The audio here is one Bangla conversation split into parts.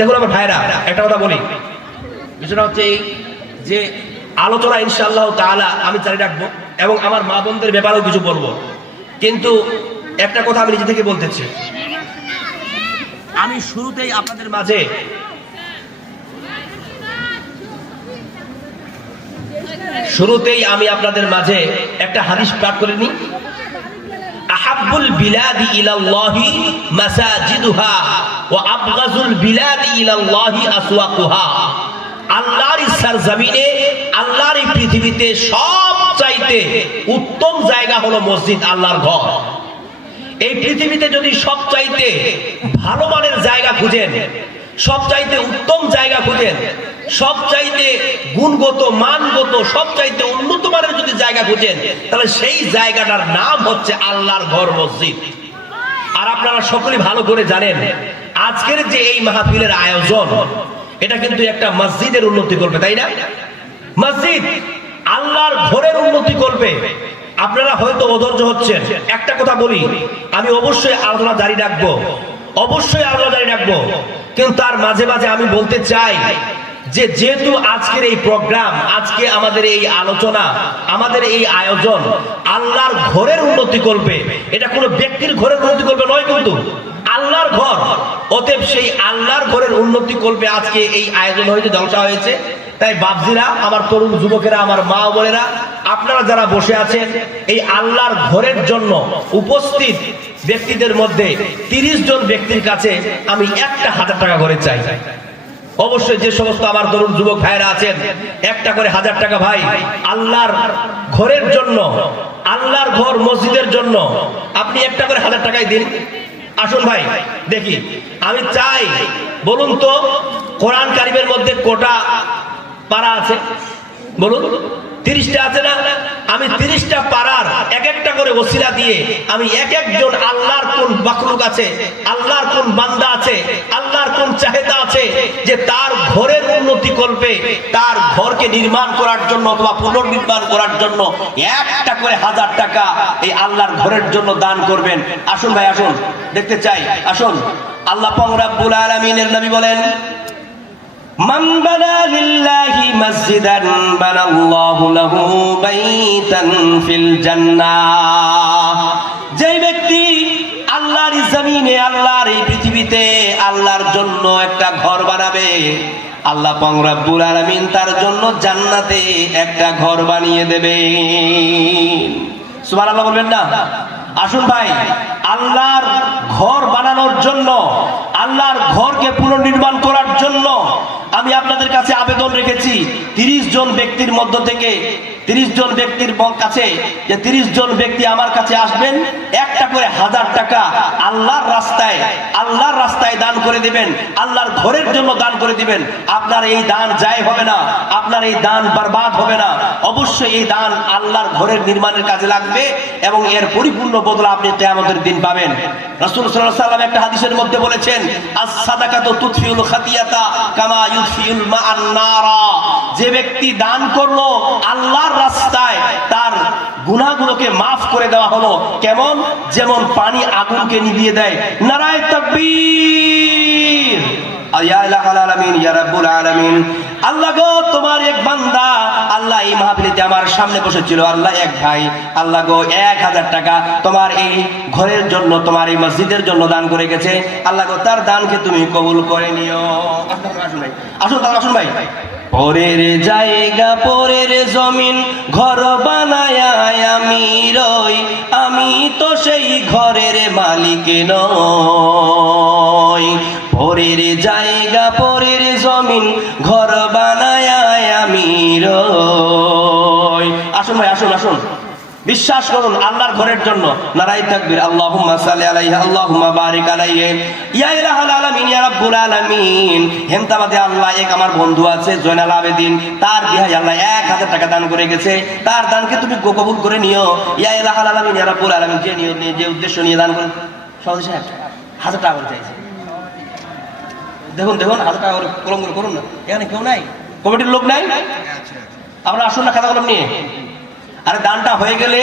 দেখুন আমার ভাইরা, একটা কথা বলি, বিষয়টা হচ্ছে এই যে আলোচনা ইনশাআল্লাহ তাআলা আমি চালিয়ে রাখবো এবং আমার মা বোনদের ব্যাপারেও কিছু বলবো, কিন্তু একটা কথা আমি নিজে থেকে বলতেছি। আমি শুরুতেই আপনাদের মাঝে একটা হাদিস পাঠ করে নিই। আহাব্বুল বিলাদি ইলাল্লাহি মাসাজিদুহা ওয়া আবগাযুল বিলাদি ইলাল্লাহি আসওয়াকুহা। আল্লাহর সরজমিনে, আল্লাহর এই পৃথিবীতে সবচাইতে উত্তম জায়গা হলো মসজিদ, আল্লাহর ঘর। এই পৃথিবীতে যদি সবচাইতে ভালো মানের জায়গা খুঁজেন, সবচাইতে উত্তম জায়গা খুঁজেন, সবচাইতে গুণগত মানগত সবচাইতে উন্নত মানের যদি জায়গা খুঁজেন, তাহলে সেই জায়গাটার নাম হচ্ছে আল্লাহর ঘর, মসজিদ। আর আপনারা সকলেই ভালো করে জানেন আজকের যে এই মাহফিলের আয়োজন, এটা কিন্তু একটা মসজিদের উন্নতি করবে, তাই না? মসজিদ আল্লাহর ঘরের উন্নতি করবে। আপনারা হয়তো অধৈর্য হচ্ছেন, একটা কথা বলি, আমি অবশ্যই আলোচনা জারি রাখবো, কিন্তু তার মাঝে মাঝে আমি বলতে চাই যে যেহেতু আজকের এই প্রোগ্রাম, আজকে আমাদের এই আলোচনা, আমাদের এই আয়োজন আল্লাহর ঘরের উন্নতি করবে, এটা কোনো ব্যক্তির ঘরের উন্নতি করবে নয়, কিন্তু আল্লাহর ঘর। অতএব সেই আল্লাহর ঘরের উন্নতি করবে আজকে এই আয়োজন হয়েছে, জলসা হয়েছে। তাই বাপজিরা, আমার তরুণ যুবকেরা, আমার মা বোনেরা, আপনারা যারা বসে আছেন, এই আল্লাহর ঘরের জন্য উপস্থিত ব্যক্তিদের মধ্যে 30 জন ব্যক্তির কাছে আমি 1000 টাকা করে চাই। অবশ্যই যে সমস্ত আমার তরুণ যুবক ভাইরা আছেন, একটা করে 1000 টাকা ভাই আল্লাহর ঘরের জন্য, আল্লাহর ঘর মসজিদের জন্য আপনি একটা করে 1000 টাকাই দিন। আসুন ভাই দেখি, আমি চাই, বলুন তো কোরআন কারিমের মধ্যে কোটা পারা আছে? বলুন, 30টা আছে না? আমি 30টা পারার এক একটা করে ওসিলা দিয়ে আমি এক একজন আল্লাহর কোন মাখলুক আছে, আল্লাহর কোন বান্দা আছে, আল্লাহর কোন চাহিদা আছে যে তার ঘরের উন্নতি করবে, তার ঘরকে নির্মাণ করার জন্য অথবা পুনর্নির্মাণ করার জন্য একটা করে 1000 টাকা এই আল্লাহর ঘরের জন্য দান করবেন। আসুন ভাই, আসুন দেখতে চাই, আসুন। আল্লাহ পাক রব্বুল আলামিনের নবী বলেন, মান বানা লিল্লাহি মসজিদান বানাল্লাহু লাহু বাইতান ফিল জান্নাহ। যে ব্যক্তি আল্লাহর জমিনে, আল্লাহর এই পৃথিবীতে আল্লাহর জন্য একটা ঘর বানাবে, আল্লাহ পাক রব্বুল আলামিন তার জন্য জান্নাতে একটা ঘর বানিয়ে দেবেন। সুবহানাল্লাহ বলবেন না? আসুন ভাই, আল্লাহর ঘর বানানোর জন্য, আল্লাহর ঘরকে পুনর্নির্মাণ করার জন্য আমি আপনাদের কাছে আবেদন রেখেছি 30 জন ব্যক্তির মধ্য থেকে, 30 জন ব্যক্তির কাছে যে 30 জন ব্যক্তি আমার কাছে আসবেন, একটা করে 1000 টাকা আল্লাহর রাস্তায় দান করে দিবেন, আল্লাহর ঘরের জন্য দান করে দিবেন। আপনার এই দান যায় হবে না, আপনার এই দান বরবাদ হবে না, অবশ্যই এই দান আল্লাহর ঘরের নির্মাণের কাজে লাগবে এবং এর পরিপূর্ণ বদলা আপনি কিয়ামতের দিন পাবেন। রাসূল সাল্লাল্লাহু আলাইহি ওয়াসাল্লাম একটা হাদিসের মধ্যে বলেছেন, আস-সাদাকাতু তুতফিউল খাতিয়াতা কামা ইউতফিউল মা'আন নারা। যে ব্যক্তি দান করলো আল্লাহর রাস্তায়, তার গুনাহগুলোকে মাফ করে দেওয়া হলো, কেমন? যেমন পানি আগুনকে নিভিয়ে দেয়। নারায়ে তাকবীর। ইয়া ইলাহাল আলামিন, ইয়া রাব্বুল আলামিন। আল্লাহ গো, তোমার এক বান্দা, আল্লাহ এই মাহফিলে আমার সামনে বসেছিল, আল্লাহ এক ভাই, আল্লাহ গো 1000 টাকা তোমার এই ঘরের জন্য, তোমার এই মসজিদের জন্য দান করে গেছে। আল্লাহ গো, তার দানকে তুমি কবুল করে নিও। আসুন ভাই, পরের জায়গা, পরের জমিন, ঘর বানায় আমি রই, আমি তো সেই ঘরের মালিক নই। পরের জায়গা, পরের জমিন, ঘর বানায় আমি রই। আসুন ভাই, আসুন, বিশ্বাস করুন আল্লাহর ঘরের জন্য। নারায়ে তাকবীর। আল্লাহুম্মা সাল্লি আলাইহি, আল্লাহুম্মা বারিক আলাইহি। ইয়া ইলাহাল আলামিন, ইয়া রাব্বুল আলামিন। হেমতাবাদে আল্লাহ এক আমার বন্ধু আছে, জয়নাল আবেদিন, তার বিহাই আল্লাহ 1000 টাকা দান করে গেছে, তার দানকে তুমি কবুল করে নিও। ইয়া ইলাহাল আলামিন, ইয়া রাব্বুল আলামিন। যে নিয়ত নিয়ে, যে উদ্দেশ্য নিয়ে দান করেন, সহজ সাহেব 1000 টাকা করে চাইছে। দেখুন 1000 টাকা করে কলম করুন না। এখানে কেউ নাই, কমিটির লোক নাই? আপনারা আসুন না খাতা কলম নিয়ে। আরে দানটা হয়ে গেলে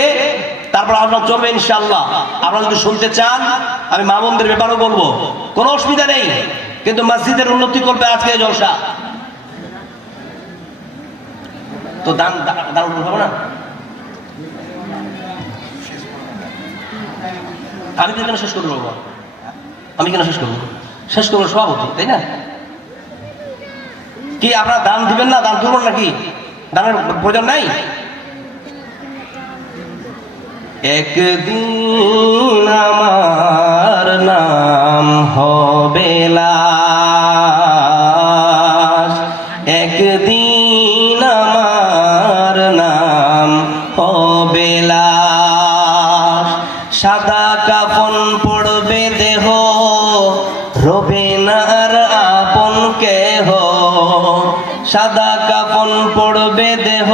তারপর আপনার চলবে ইনশাআল্লাহ। আপনারা যদি শুনতে চান, আমি মা বোনদের ব্যাপারেও বলবো, কোনো অসুবিধা নেই, কিন্তু মসজিদের উন্নতি করবে আজকে জলসা। তো দান দান হবে না। আমি কেন শেষ করবো? আমি কেন শেষ করবো? শেষ করবো সভাপতি, তাই না? কি আপনারা দান দিবেন না? দান করবেন নাকি? দানের প্রয়োজন নাই? একদিন আমার নাম হবে লাশ, একদিন আমার নাম হবে লাশ। সাদা কাফন পড়বে দেহ, রবে না আর আপন কেহ। সাদা কাফন পড়বে দেহ।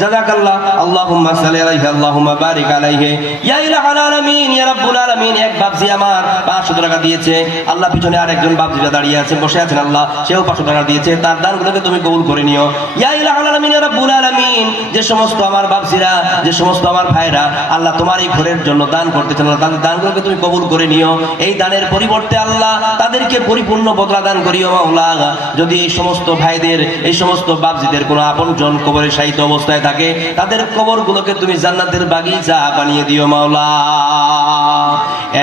জাযাকাল্লাহ, আল্লাহুম্মা সাল্লি আলাইহি, আল্লাহুম্মা বারিক আলাইহি। ইয়া ইলাহাল আলামিন, ইয়া রাব্বুল আলামিন। এক বাপজি আমার 500 টাকা দিয়েছে আল্লাহ, পিছনে আরেকজন বাপজিরা দাঁড়িয়ে আছেন, বসে আছেন আল্লাহ, সেও 500 টাকা দিয়েছে। তার দানগুলোকে তুমি কবুল করে নিও। ইয়া ইলাহাল আলামিন, ইয়া রাব্বুল আলামিন। যে সমস্ত আমার বাপজিরা, যে সমস্ত আমার ভাইরা আল্লাহ তোমার এই ঘরের জন্য দান করতেছেন, তাদের দানগুলোকে তুমি কবুল করে নিও। এই দানের পরিবর্তে আল্লাহ তাদেরকে পরিপূর্ণ বদলা দান করিও মাওলা। যদি এই সমস্ত ভাইদের, এই সমস্ত বাপজিদের কোনো আপনজন কবরে শায়িত অবস্থায় থাকে, তাদের কবরগুলোকে তুমি জান্নাতের বাগিচা বানিয়ে দিও মাওলা।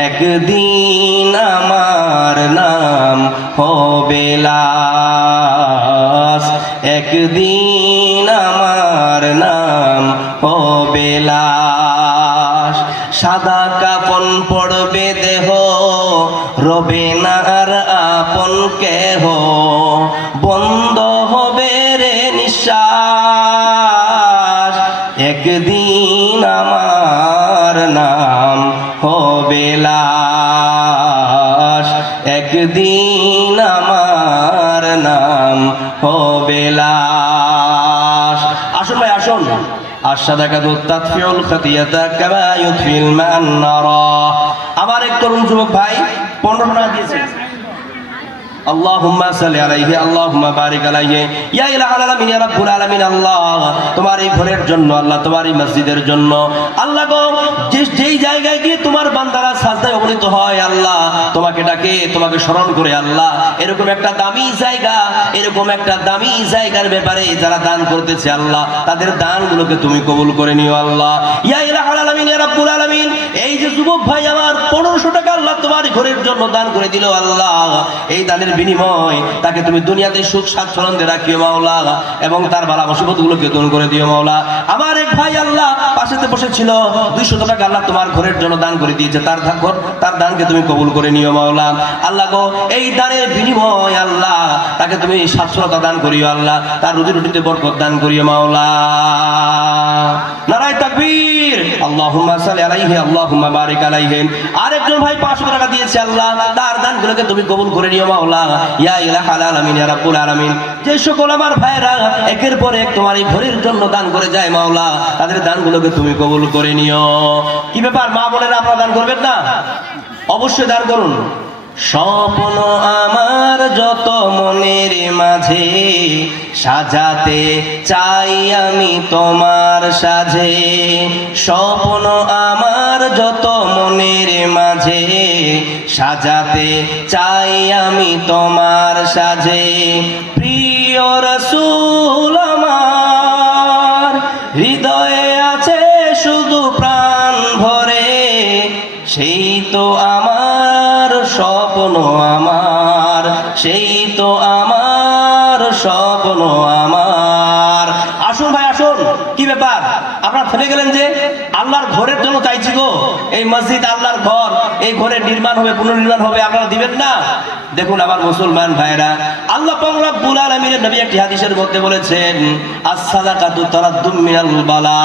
একদিন আমার নাম হবে লাশ, একদিন আমার নাম হবে লাশ। সাদা কাফন পড়বে দেহ, রবে না আর আপন কেহ। বন্ধ হবে রে নিঃশ্বাস, একদিন আমার নাম হবে লাশ, একদিন আমার নাম হবে লাশ। আসুন ভাই আসুন। আশ-সাদাকাতু তাতফিউল খাতিয়াতা কামা ইউতফিল মান নারা। আমার এক তরুণ যুবক ভাই 15 টাকা দিয়েছে। আল্লাহুম্মা সাল্লি আলাইহি, আল্লাহুম্মা বারিক আলাইহি। ইয়া ইলাহাল আলামিন, ইয়া রাব্বুল আলামিন। আল্লাহ তোমার এই ঘরের জন্য, আল্লাহ তোমার এই মসজিদের জন্য, আল্লাহ গো যেই জায়গায় গিয়ে তোমার বান্দারা সাজদায় অবনীত হয় আল্লাহ, তোমাকে ডাকে, তোমাকে স্মরণ করে আল্লাহ, এরকম একটা দামি জায়গা, এরকম একটা দামি জায়গার ব্যাপারে যারা দান করতেছে আল্লাহ, তাদের দানগুলোকে তুমি কবুল করে নিও আল্লাহ। ইয়া ইলাহাল আলামিন, ইয়া রাব্বুল আলামিন। এই যে যুবক ভাই আমার 1500 টাকা আল্লাহ তোমার ঘরের জন্য দান করে দিল আল্লাহ, এই দানের বিনিময় তাকে তুমি দুনিয়াতে সুখ স্বাচ্ছন্দ্যে রাখিও মাওলা, এবং তার বালা মুসিবত গুলোকে দূর করে দিও মাওলা। আমার এক ভাই আল্লাহ পাশেতে বসেছিল, 200 টাকা আল্লাহ তোমার ঘরের জন্য দান করে দিয়েছে, তার দানকে তুমি কবুল করে নিও মাওলা। আল্লাহ গো এই দানের বিনিময় আল্লাহ তাকে তুমি স্বাচ্ছন্দ্যতা দান করিও আল্লাহ, তার রুজি রুটিতে বরকত দান করিও মাওলা। নারায়ে তাকবীর। আল্লাহুম্মা সাল্লি আলাইহি, আল্লাহুম্মা বারিক আলাইহি। আরেকজন ভাই 500 টাকা দিয়েছে আল্লাহ, তার দানগুলোকে তুমি কবুল করে নিও মাওলা। ইয়া ইলাহাল আলামিন, ইয়া রাব্বুল আলামিন। যে সকল আমার ভাইরা একের পর এক তোমার এই ঘরের জন্য দান করে যায় মাওলা, তাদের দানগুলোকে তুমি কবুল করে নিও। কি ব্যাপার মা বোনেরা, আপনারা দান করবেন না? অবশ্যই দান করুন। স্বপ্ন আমার যত মনের মাঝে, সাজাতে চাই আমি তোমার সাজে। স্বপ্ন আমার যত মনের মাঝে, সাজাতে চাই আমি তোমার সাজে। প্রিয় রাসূল আমার হৃদয়ে আছে শুধু প্রাণ ভরে, সেই তো আমার স্বপ্ন আমার, সেই তো আমার স্বপ্ন আমার। আসুন ভাই আসুন। কি ব্যাপার আপনারা থেমে গেলেন যে? আল্লাহর ঘরের জন্য চাইছি গো, এই মসজিদ আল্লাহর ঘর, এই ঘরের নির্মাণ হবে, পুনর্নির্মাণ হবে, আপনারা দিবেন না? দেখুন আমার মুসলমান ভাইরা, আল্লাহ পাক রব্বুল আলামিনের নবী একটি হাদিসের মধ্যে বলেছেন, আস-সাদাকাতু তারাদ্দুম মিনাল বালা।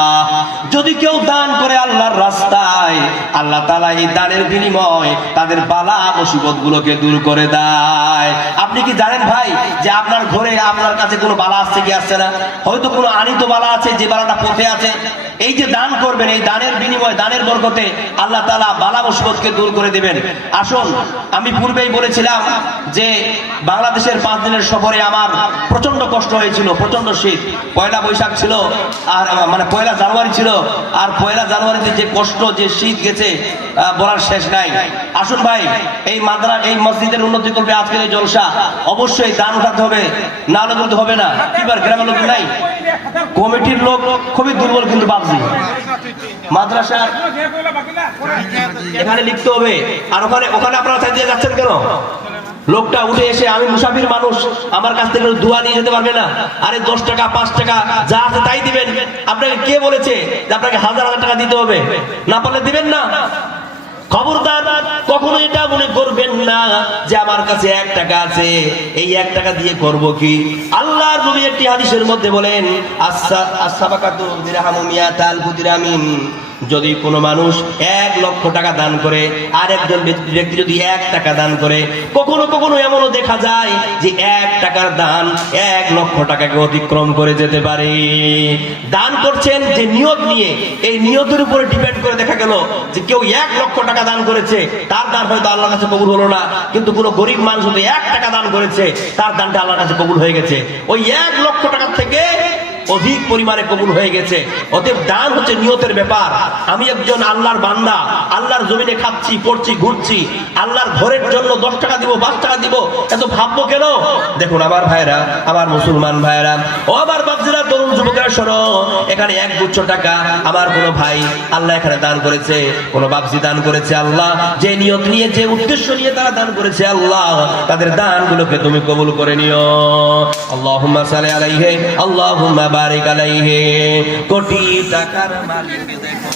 যদি কেউ দান করে আল্লাহর রাস্তায়, আল্লাহ তাআলা এই দানের বিনিময় তাদের বালা মুসিবত গুলোকে দূর করে দেয়। আপনি কি জানেন ভাই যে আপনার ঘরে আপনার কাছে কোনো বালা আসছে কি আসছে না? হয়তো কোনো আনিত বালা আছে, যে বালাটা পথে আছে। এই যে দান করবেন, এই দানের বিনিময়, দানের বরকতে আল্লাহ তাআলা বালা মুসিবতকে দূর করে দিবেন। আসুন, আমি পূর্বেই বলেছিলাম যে বাংলাদেশের 5 দিনের সফরে আমার প্রচন্ড কষ্ট হয়েছিল, প্রচন্ড শীত। পয়লা বৈশাখ ছিল আর মানে পয়লা জানুয়ারি ছিল, আর পয়লা জানুয়ারিতে যে কষ্ট, যে শীত গেছে বলার শেষ নাই। আসুন ভাই, এই এই মসজিদের উন্নতি করবে আজকের এই জলসা, অবশ্যই দান উঠাতে হবে, না হলে কিন্তু হবে না। কিবার গ্রামের লোক নাই, কমিটির লোক খুবই দুর্বল, কিন্তু বাবজি মাদ্রাসা এখানে লিখতে হবে। আর ওখানে আপনারা চাই দিয়ে যাচ্ছেন কেন? লোকটা উঠে এসে, আমি মুসাফির মানুষ, আমার কাছ থেকে দোয়া নিয়ে যেতে পারবে না। আরে 10 টাকা 5 টাকা যা আছে তাই দিবেন। আপনাকে কে বলেছে যে আপনাকে 1000 টাকা দিতে হবে? না পারলে দিবেন না। খবরদার কখনো এটা মনে করবেন না যে আমার কাছে 1 টাকা আছে, এই 1 টাকা দিয়ে করব কি। আল্লাহর নবী একটি হাদিসের মধ্যে বলেন, as-sabaqatu dirhamu mi'atal dirhamin, যদি কোনো মানুষ 1 লক্ষ টাকা দান করে আর একজন ব্যক্তি যদি 1 টাকা দান করে, কখনো কখনো এমনও দেখা যায় যে 1 টাকার দান 1 লক্ষ টাকাকে অতিক্রম করে যেতে পারে। দান করছেন যে নিয়ত নিয়ে, এই নিয়তের উপরে ডিপেন্ড করে দেখা গেল যে কেউ 1 লক্ষ টাকা দান করেছে, তার দান হয়তো আল্লাহর কাছে কবুল হলো না, কিন্তু কোনো গরিব মানুষ হয়তো 1 টাকা দান করেছে, তার দানটা আল্লাহর কাছে কবুল হয়ে গেছে। ওই 1 লক্ষ টাকার থেকে অধিক পরিমাণে কবুল হয়ে গেছে। অতএব দান হচ্ছে নিয়তের ব্যাপার। আমি একজন আল্লাহর বান্দা, আল্লাহর জমিনে খাচ্ছি, পড়ছি, ঘুরছি, আল্লাহর ঘরের জন্য 10 টাকা দিব, 5 টাকা দিব, এত ভাববো কেন? দেখুন আমার ভাইরা, আমার মুসলমান ভাইরা, ও আমার বাচ্চারা, তরুণ যুবকেরা, শোনো, এখানে 1 গুচ্ছ টাকা আমার কোনো ভাই আল্লাহ এখানে দান করেছে, কোনো বাপজি দান করেছে। আল্লাহ যে নিয়ত নিয়ে, যে উদ্দেশ্য নিয়ে তারা দান করেছে, আল্লাহ তাদের দানগুলোকে তুমি কবুল করে নিও। আল্লাহুম্মা সাল্লি আলাইহি, আল্লাহুম্মা বারিক আলাইহি। কোটি টাকার মালিক দেখো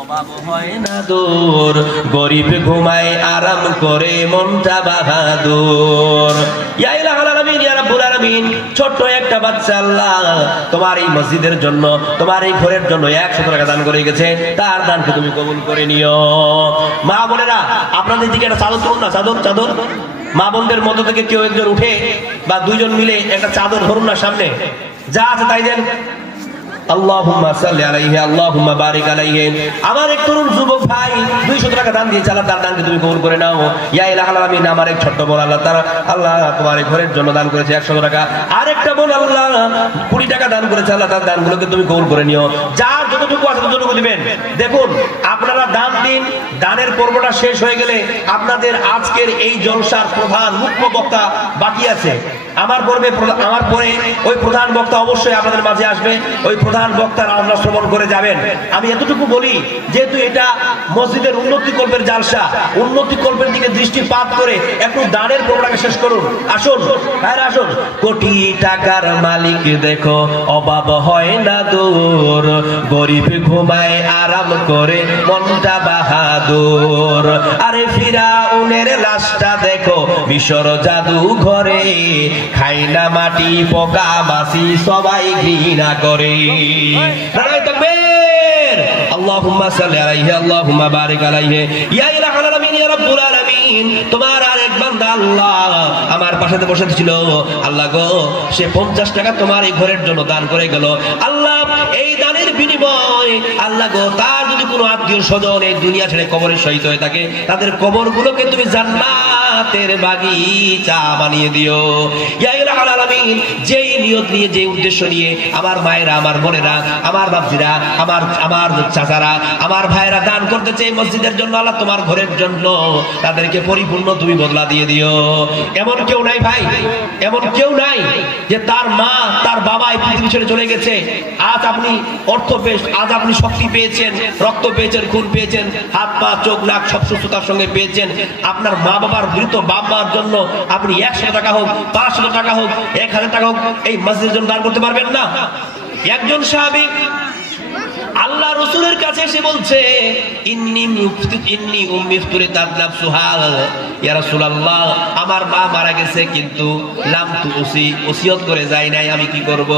অভাব হয় না দূর, গরিব ঘুমায় আরাম করে মনটা বাহাদুর। ইয়া ইলাহুল আলামিন, ইয়া রাব্বুল আলামিন, ছোট্ট একটা বাচ্চা আল্লাহ তোমার এই মসজিদের জন্য, তোমার এই ঘরের জন্য 100 টাকা দান করে গেছে, তার দানকে তুমি কবুল করে নিও। মা বোনেরা, আপনাদের দিকে একটা চাদর তুলুন না, চাদর চাদর। মা বোনদের মধ্য থেকে কেউ একজন উঠে বা 2 জন মিলে একটা চাদর ধরুন না সামনে, যা আছে তাই দেন। আল্লাহুম্মা সাল্লি আলাইহি, আল্লাহুম্মা বারিক আলাইহি। আমার এক তরুণ যুবক ভাই 200 টাকা দান দিয়েছে, আল্লাহ তার দানকে তুমি কবুল করে নাও। ইয়া ইলাহুল আলামিন, আমার এক ছোট্ট বোন আল্লাহ তোমার এই ঘরের জন্য দান করেছে 100 টাকা। আরেকটা বোন আল্লাহ 20 টাকা দান করেছে, আল্লাহ তার দানগুলোকে তুমি কবুল করে নিও। যার যতটুকু আছে ততটুকু দিবেন। দেখুন, আপনারা দান দিন, দানের পর্বটা শেষ হয়ে গেলে আপনাদের আজকের এই জলসার প্রধান মুখ্য বক্তা বাকি আছে। আমার পরে ওই প্রধান বক্তা অবশ্যই আপনাদের মাঝে আসবে, ওই প্রধান বক্তার আলোচনা শ্রবণ করে যাবেন। আমি এতটুকু বলি, যেহেতু এটা মসজিদের উন্নতি কল্পের জালসা, উন্নতি কল্পের দিকে দৃষ্টিপাত করে একটু দানের প্রোগ্রামে শেষ করুন। আসুন ভাইরা, আসুন। কোটি টাকার মালিক দেখো অভাব হয় না দূর, গরিব ঘুমায় আরাম করে মনটা বাহাদুর। আরে ফিরাউনের লাশটা দেখো মিশর জাদু ঘরে, খাই না মাটি পোকা মাছি সবাই ঘৃণা করে। নারায়ে তাকবীর, আল্লাহুম্মা সাল্লি আলাইহি, আল্লাহুম্মা বারিক আলাইহি। ইয়া ইলাহুল আলামিন, ইয়া রাব্বুল আলামিন, তোমার আরেক বান্দা আল্লাহ আমার পাশে বসে ছিল। আল্লাহ গো, সে 50 টাকা তোমার এই ঘরের জন্য দান করে গেল। আল্লাহ এই দানের বিনিময় আল্লাহ গো, তার যদি কোনো আত্মীয় স্বজন এই দুনিয়া ছেড়ে কবরে শহীদ হয়ে থাকে, তাদের কবরগুলোকে তুমি জান্নাতের বাগিচা বানিয়ে দিও। ইয়া ইলাহুল আলামিন, যেই নিয়ত নিয়ে, যে উদ্দেশ্য নিয়ে আমার মায়েরা, আমার বোনেরা, আমার বাপজিরা, আমার চাচারা, আমার ভাইরা দান করতেছে এই মসজিদের জন্য, আল্লাহ তোমার ঘরের জন্য, তাদেরকে পরিপূর্ণ তুমি বদলা দিয়ে দিও। এমন কেউ নাই ভাই, এমন কেউ নাই যে তার মা, তার বাবা এই পৃথিবী ছেড়ে চলে গেছে, আজ আপনি অর্থ পেয়েছেন, আজ আপনি শক্তি পেয়েছেন, রক্ত পেয়েছেন, খুন পেয়েছেন, হাত পা চোখ নাক সব সুস্থতার সঙ্গে পেয়েছেন। আপনার মা বাবার মৃত বাবার জন্য আপনি 100 টাকা হোক, 500 টাকা হোক, 1000 টাকা হোক এই মসজিদের জন্য দান করতে পারবেন না? একজন সাহাবী আল্লাহ রাসূলের কাছে এসে বলছে, ইন্নি উম্মি ফুরিতাত নাফসুহা, ইয়া রাসূলুল্লাহ, আমার মা মারা গেছে কিন্তু লাম তুসি, ওসিয়ত করে যায় নাই, আমি কি করব?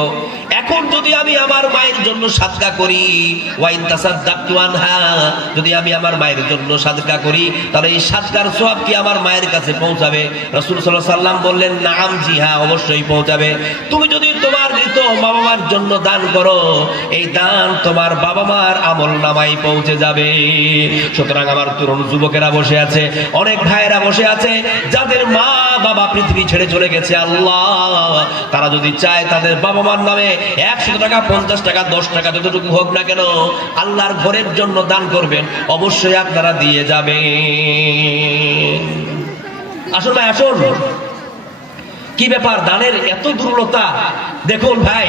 এখন যদি আমি আমার মায়ের জন্য সাদকা করি, ওয়া ইন তাসাদদাকতু আনহা, যদি আমি আমার মায়ের জন্য সাদকা করি, তাহলে এই সাদকার সওয়াব কি আমার মায়ের কাছে পৌঁছাবে? রাসূল সাল্লাল্লাহু আলাইহি সাল্লাম বললেন, নাম, জি হ্যাঁ, অবশ্যই পৌঁছাবে। তুমি যদি তোমার মৃত বাবা মার জন্য দান করো, এই দান তোমার বাবা মা তোমার আমল নামাই পৌঁছে যাবে। সুতরাং আমার তরুণ যুবকেরা বসে আছে, অনেক ভাইয়েরা বসে আছে যাদের মা বাবা পৃথিবী ছেড়ে চলে গেছে, আল্লাহ তারা যদি চায় তাদের বাবা মার নামে 100 টাকা, 50 টাকা, 10 টাকা যতটুকু হোক না কেন আল্লাহর ঘরের জন্য দান করবেন, অবশ্যই আপনারা দিয়ে যাবেন। আসুন ভাই আসুন, কি ব্যাপার দানের এত দুর্বলতা? দেখুন ভাই,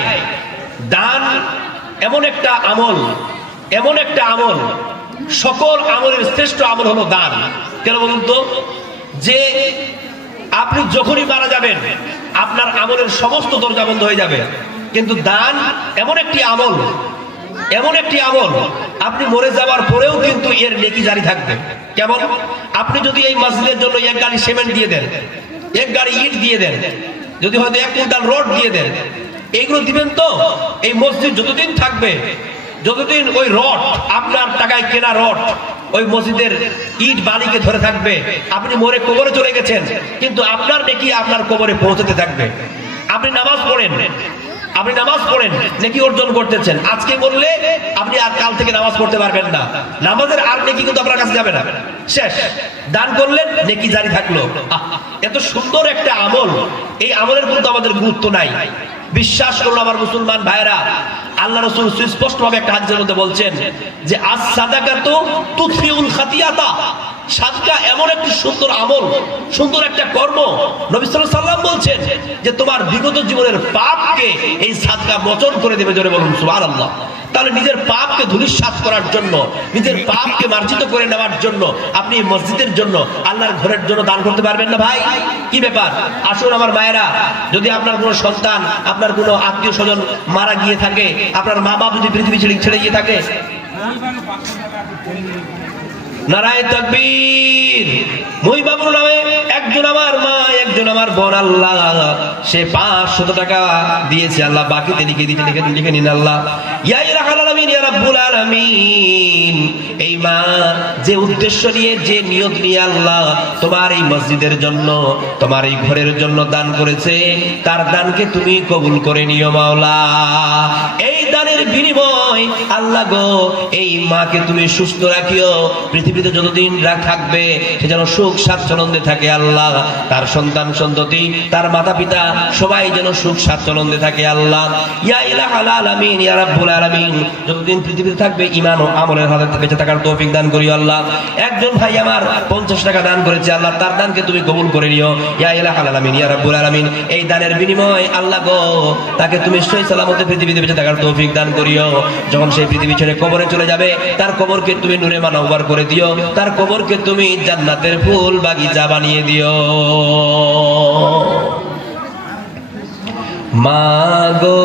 দান এমন একটা আমল, এমন একটা আমল, সকল আমলের শ্রেষ্ঠ আমল হলো দান। কেন বলুন তো? যে আপনি যখনই মারা যাবেন আপনার আমলের সমস্ত দরজা বন্ধ হয়ে যাবে, কিন্তু দান এমন একটি আমল, এমন একটি আমল আপনি মরে যাওয়ার পরেও কিন্তু এর নেকি জারি থাকবে। কেমন? আপনি যদি এই মসজিদের জন্য 1 গাড়ি সিমেন্ট দিয়ে দেন, 1 গাড়ি ইট দিয়ে দেন, যদি হয়তো 1 কুইন্টাল রড দিয়ে দেন, এইগুলো দিবেন তো এই মসজিদ যতদিন থাকবে, যতদিন ওই রড আপনার টাকায় কেনা রড ওই মসজিদের ইট বালিকে ধরে থাকবে। আপনি মরে কবরে চলে গেছেন, কিন্তু আপনার নেকি আপনার কবরে পৌঁছতে থাকবে। আপনি নামাজ পড়েন, আপনি নামাজ পড়েন, নেকি অর্জন করতেছেন, আজকে বললে আপনি আর কাল থেকে নামাজ পড়তে পারবেন না, নামাজের আর নেকি কিন্তু আপনার কাছে যাবে না, শেষ। দান করলেন, নেকি জারি থাকলো। এত সুন্দর একটা আমল, এই আমলের কিন্তু আমাদের গুরুত্ব নাই। বিশ্বাস করুন আমার মুসলমান ভাইরা, আল্লাহ রাসূল সুস্পষ্টভাবে একটা হাদিসের মধ্যে বলছেন যে আস-সাদাকাতু তুতফিউল খাতিয়াতা, সাদকা এমন একটি সুন্দর আমল, সুন্দর একটা কর্ম। নবী সাল্লাল্লাহু আলাইহি ওয়াসাল্লাম বলছেন যে তোমার বিগত জীবনের পাপকে এই সাদকা মোচন করে দেবে। জোরে বলুন সুবহানাল্লাহ। তাহলে নিজের পাপকে ধূলিসাৎ করার জন্য, নিজের পাপকে মার্জিত করে নেওয়ার জন্য আপনি মসজিদের জন্য, আল্লাহর ঘরের জন্য দান করতে পারবেন না ভাই? কি ব্যাপার? আসুন আমার মায়েরা, যদি আপনার কোনো সন্তান, আপনার কোনো আত্মীয় স্বজন মারা গিয়ে থাকে, আপনার মা বাবা যদি পৃথিবী ছেড়ে গিয়ে থাকে, নারায়ে তাকবীর, মুহিবাবুর নামে একজন আমার মা, একজন আমার বোন, আল্লাহ সে 500 টাকা দিয়েছে, আল্লাহ বাকিতে লিখে নিন আল্লাহ। ইয়া ইলাহাল আলামিন, ইয়া রাব্বুল আলামিন, এই মা যে উদ্দেশ্য নিয়ে, যে নিয়ত নিয়ে আল্লাহ তোমার এই মসজিদের জন্য, তোমার এই ঘরের জন্য দান করেছে, তার দানকে তুমি কবুল করে নিও মাওলা। এই দানের বিনিময় আল্লাহ গো এই মাকে তুমি সুস্থ রাখিও, পৃথিবীতে যতদিন থাকবে সে যেন সুখ স্বাচ্ছন্দ্যে থাকে আল্লাহ, তার সন্তান সন্ততি, তার মাতা পিতা সবাই যেন সুখ স্বাচ্ছন্দ্যে থাকে আল্লাহ। ইয়া ইলাহাল আলামিন, ইয়া রাব্বুল আলামিন, যতদিন পৃথিবীতে থাকবে ঈমান ও আমলের হাতে বেঁচে থাকার তৌফিক দান করিও আল্লাহ। একজন ভাই আমার 50 টাকা দান করেছে, আল্লাহ তার দানকে তুমি কবুল করে নিও। ইয়া ইলাহাল আলামিন, ইয়া রাব্বুল আলামিন, এই দানের বিনিময় আল্লাহ গো তাকে তুমি সহি সালামতে পৃথিবীতে বেঁচে থাকার তৌফিক দান করিও। যখন সেই পৃথিবী ছেড়ে কবরে চলে যাবে, তার কবরকে তুমি নূরে মানওয়ার করে দিও, তার কবরকে তুমি জান্নাতের ফুল বাগিচা বানিয়ে দিও। মা গো,